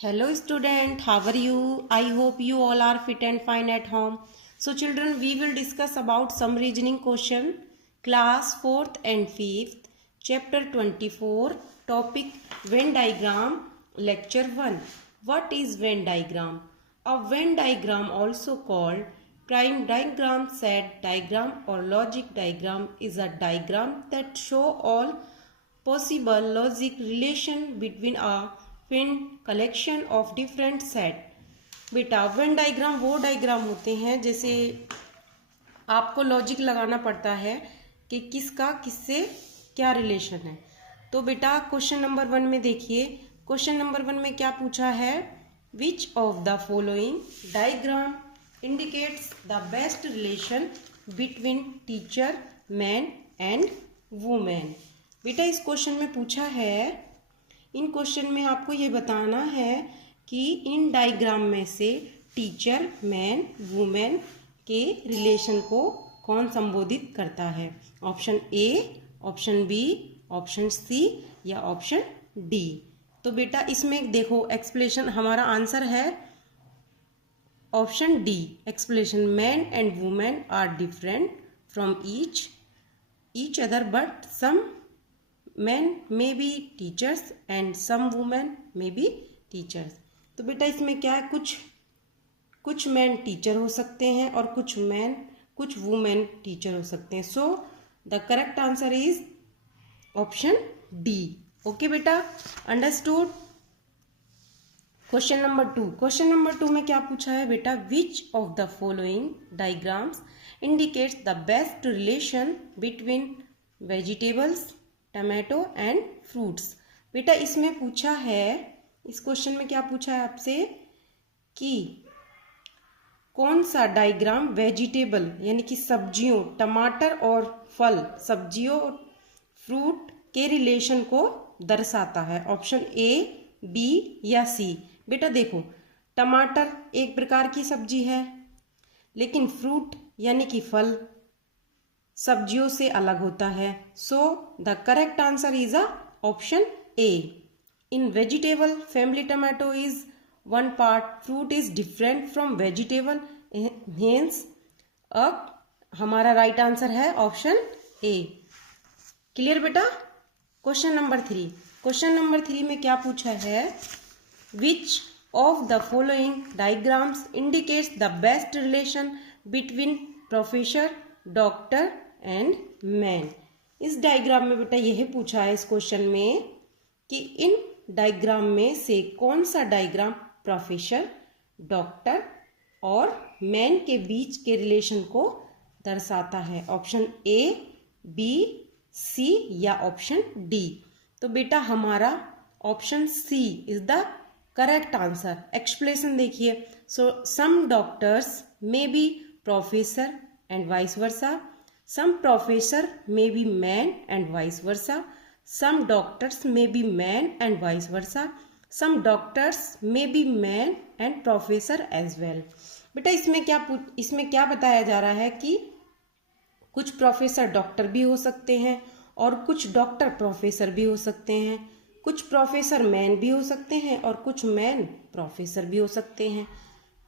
Hello student, how are you? I hope you all are fit and fine at home. So children, we will discuss about some reasoning question. Class 4th and 5th, chapter 24, topic Venn diagram, lecture 1. What is Venn diagram? A Venn diagram, also called prime diagram, set diagram or logic diagram, is a diagram that show all possible logic relation between a fin collection of different set. बेटा Venn diagram वो diagram होते हैं जैसे आपको logic लगाना पड़ता है कि किसका किससे क्या रिलेशन है। तो बेटा क्वेश्चन नंबर 1 में देखिए, क्वेश्चन नंबर 1 में क्या पूछा है, which of the following diagram indicates the best relation between teacher man and women. बेटा इस क्वेश्चन में पूछा है, इन क्वेश्चन में आपको ये बताना है कि इन डायग्राम में से टीचर मैन वुमेन के रिलेशन को कौन संबोधित करता है। Option A, option B, option C या ऑप्शन डी। तो बेटा इसमें देखो एक्सप्लेनेशन, हमारा आंसर है option D. Explanation, man and women are different from each other but some men may be teachers and some women may be teachers। तो बेटा इसमें क्या है, कुछ मैन टीचर हो सकते हैं और कुछ वुमेन टीचर हो सकते हैं। So the correct answer is option D. Okay बेटा, understood. Question number 2, question number 2 में क्या पूछा है बेटा, which of the following diagrams indicates the best relation between vegetables, tomato and fruits. बेटा इसमें पूछा है, इस क्वेश्चन में क्या पूछा है आपसे कि कौन सा डायग्राम वेजिटेबल यानी कि सब्जियों, टमाटर और फल, सब्जियों और फ्रूट के रिलेशन को दर्शाता है। ऑप्शन ए, बी या सी। बेटा देखो, टमाटर एक प्रकार की सब्जी है, लेकिन फ्रूट यानी कि फल सब्जियों से अलग होता है। So the correct answer is a option A. In vegetable family tomato is one part, fruit is different from vegetable, hence हमारा राइट आंसर है ऑप्शन ए। क्लियर बेटा। क्वेश्चन नंबर 3, क्वेश्चन नंबर 3 में क्या पूछा है, which of the following diagrams indicates the best relation between professor, doctor and man. इस diagram में बेटा यह पूछा है इस क्वेश्चन में कि इन डायग्राम में से कौन सा डायग्राम प्रोफेसर, डॉक्टर और मैन के बीच के रिलेशन को दर्शाता है। ऑप्शन ए, बी, सी या ऑप्शन डी। तो बेटा हमारा option C is the correct answer. Explanation देखिए, so some doctors may be professor and vice versa, some professor may be man and vice versa, some doctors may be man and vice versa, some doctors may be man and professor as well। बेटा इसमें क्या बताया जा रहा है कि कुछ professor doctor भी हो सकते हैं और कुछ डॉक्टर प्रोफेसर भी हो सकते हैं, कुछ प्रोफेसर मैन भी हो सकते हैं और कुछ मैन प्रोफेसर भी हो सकते हैं,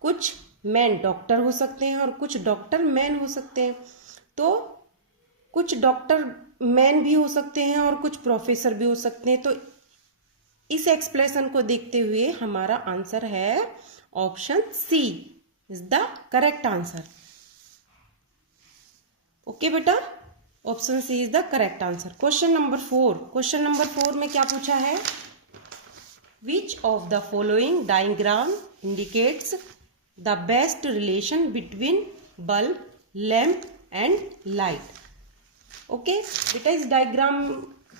कुछ मैन डॉक्टर हो सकते हैं और कुछ डॉक्टर मैन हो सकते हैं। तो कुछ डॉक्टर मैन भी हो सकते हैं और कुछ प्रोफेसर भी हो सकते हैं। तो इस एक्सप्लेनेशन को देखते हुए हमारा आंसर है option C is the correct answer. Okay बेटा, option C is the correct answer. Question number 4, question number 4 में क्या पूछा है, which of the following diagram indicates the best relation between bulb, lamp and light. Okay बेटा इस diagram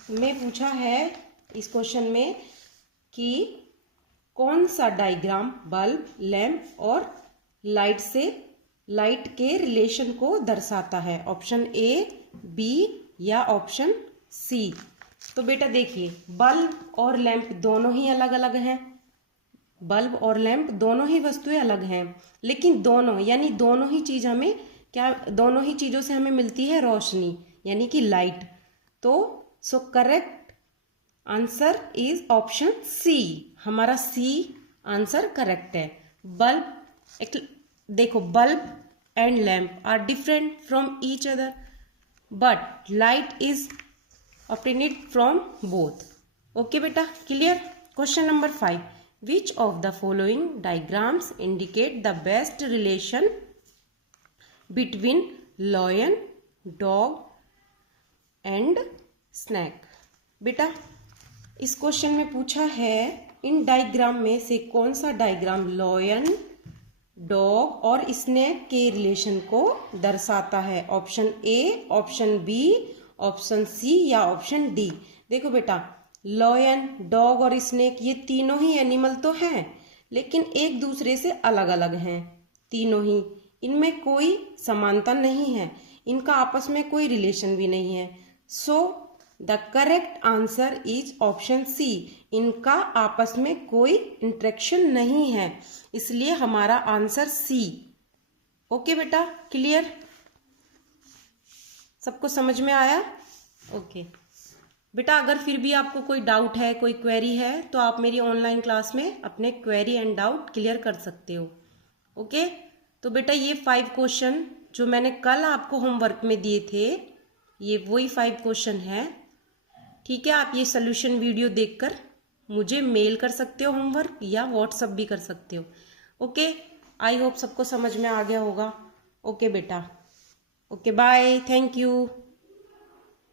में पूछा है इस क्वेश्चन में कि कौन सा डायग्राम बल्ब, लैम्प और लाइट के रिलेशन को दर्शाता है। ऑप्शन ए, बी या ऑप्शन सी। तो बेटा देखिए, बल्ब और लैम्प दोनों ही अलग अलग हैं, बल्ब और लैम्प दोनों ही वस्तुएं अलग हैं, लेकिन दोनों ही चीजों से हमें मिलती है रोशनी यानी कि लाइट। तो so correct answer is option C. हमारा सी आंसर करेक्ट है। बल्ब, देखो bulb and lamp are different from each other but light is obtained from both. Okay बेटा, clear. Question number 5, which of the following diagrams indicate the best relation between lion, dog and snake. बेटा इस question में पूछा है इन diagram में से कौन सा डायग्राम लॉयन, डॉग और स्नैक के रिलेशन को दर्शाता है। Option A, option B, option C या ऑप्शन डी। देखो बेटा लॉयन, डॉग और स्नेक ये तीनों ही एनिमल तो हैं लेकिन एक दूसरे से अलग अलग हैं तीनों ही, इनमें कोई समानता नहीं है, इनका आपस में कोई रिलेशन भी नहीं है। So the correct answer is option C, इनका आपस में कोई इंटरेक्शन नहीं है, इसलिए हमारा आंसर सी। ओके बेटा, क्लियर, सबको समझ में आया। ओके बेटा, अगर फिर भी आपको कोई डाउट है, कोई क्वेरी है तो आप मेरी ऑनलाइन क्लास में अपने क्वेरी एंड डाउट क्लियर कर सकते हो। ओके, तो बेटा ये 5 क्वेश्चन जो मैंने कल आपको होमवर्क में दिए थे ये वही 5 क्वेश्चन हैं। ठीक है, आप ये सोल्यूशन वीडियो देखकर मुझे मेल कर सकते हो होमवर्क या व्हाट्सअप भी कर सकते हो। ओके, आई होप सबको समझ में आ गया होगा। ओके बेटा, ओके बाय, थैंक यू।